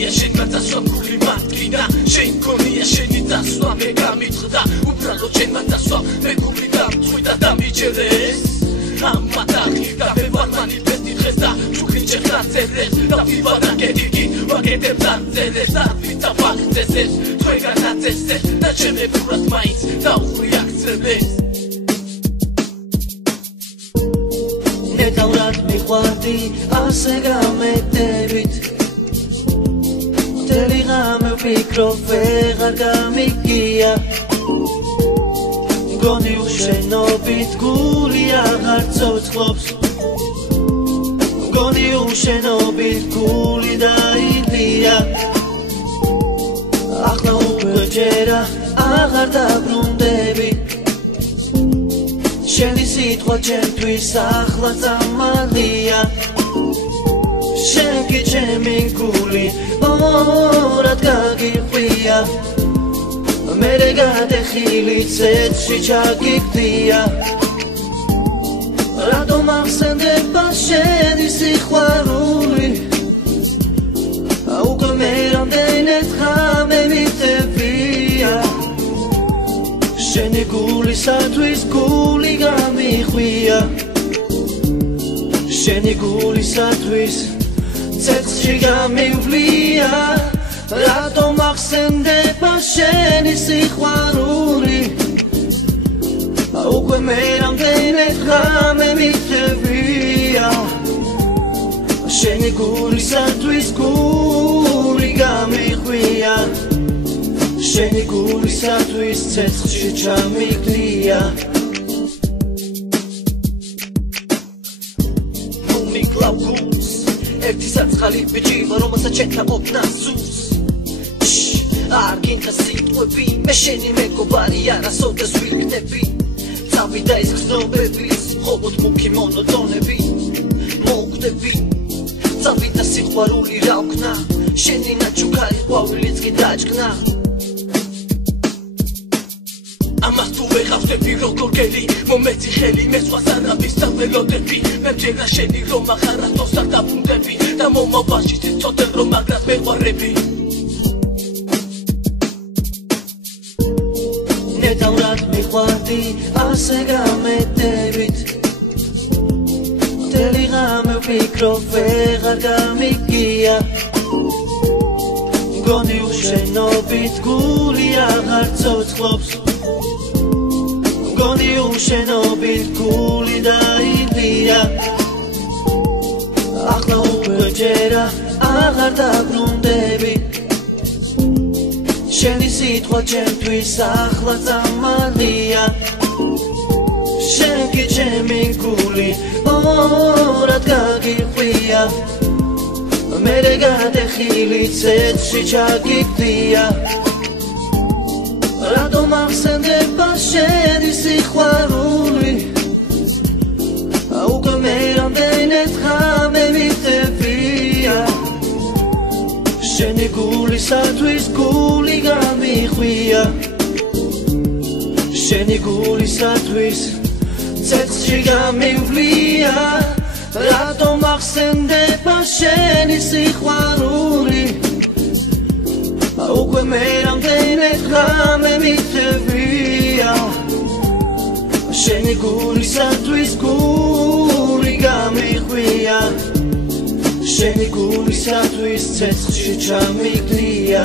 გონია შენ გადასვა გული მათკინა შენ გონია შენი დასვა მე გამიწყდა უბრალოდ შენ გადასვა მე გული დამწვიდა და მიჯერეს ამათახიდა მე ვარ მანიფესტი დღეს და ჩუქრინ შეხარცელეს და ვიბადა კედიკი ვაკეთებ დანძელეს და ვიცა ვახცესეს თქვენგან აწესეს და ჩემებურად მაინც დაუხვი აქცელეს ნეტავრად მიყვარდი ასე გამეტებით მთელი ღამე ვფიქრობ ვეღარ გამიგია გონი უშენობით გული აღარ ცოცხლობს გონი უშენობით გული დაიდია ახლა უკვე ჯერა აღარ დაბრუნდები შენი სიტყვა ჩემთვის ახლა წამალია შენ კი ჩემი გული ორად გაგიყვია მერე გადეხილი ცეცხლში ჩაგიგდია რატომ ახსენდება შენი სიყვარული უკვე მე რამდენად ხამე მიტევია შენი გულისათვის გული გამიხვია შენი გულისათვის ცეცხლში გამივლია რატომ ახსენდება შენი სიყვარული უკვე მე რამდენად ხამე მიტევია შენი გულისათვის გული გამიხვია შენი გულისათვის ცეცხლში ჩამიგდია მომიკლავ გულს ერთი საცხალი ბიჭი რომელსაც შენთან ყოფნა სურს არ გინდა სიტყვები მე შენი მეგობარი არასოდეს ვიქნები წავიდა ის გრძნობების მხოლოდ მუქი მონოტონები მოგვდები წავიდა სიყვარული რა ვქნა შენი ნაჩუქარი ყვავილიც კი დაჭკნა ამას თუ ვეღავდები როგორ გელი მომეცი ხელი მე სხვას არაფერს დაველოდები მე მჯერა შენი რომ ახარათოს არ დაბრუნდები და მომავალში ცოტენ რომ მაგრად მეყვარები ნეტავრად მიყვარდი ასე გამეტებით მთელი ღამე ვფიქრობ ვეღარ გამიგია გონი უშენობით გული აღარ ცოცხლობს გონი უშენობით გული დაიდია ახლა უკვე ჯერა აღარ დაბრუნდები შენი სიტყვა ჩემთვის ახლა წამალია შენ კი ჩემი გული ორად გაგიყვია მერე გადეხილი ცეცხლში ჩაგიგდია რატომ ახსენდება შენი სიყვარული უკვე მე რამდენად ხამე მიტევია შენი გულისათვის გული გამიხვია შენი გულისათვის ცეცხლში გამივლია რატომ ახსენდება შენი სიყვარული უკვე მე რამდენად ხამე მიტევია შენი გულისათვის გული გამიხვია შენი გულისათვის ცეცხლში ჩამიგდია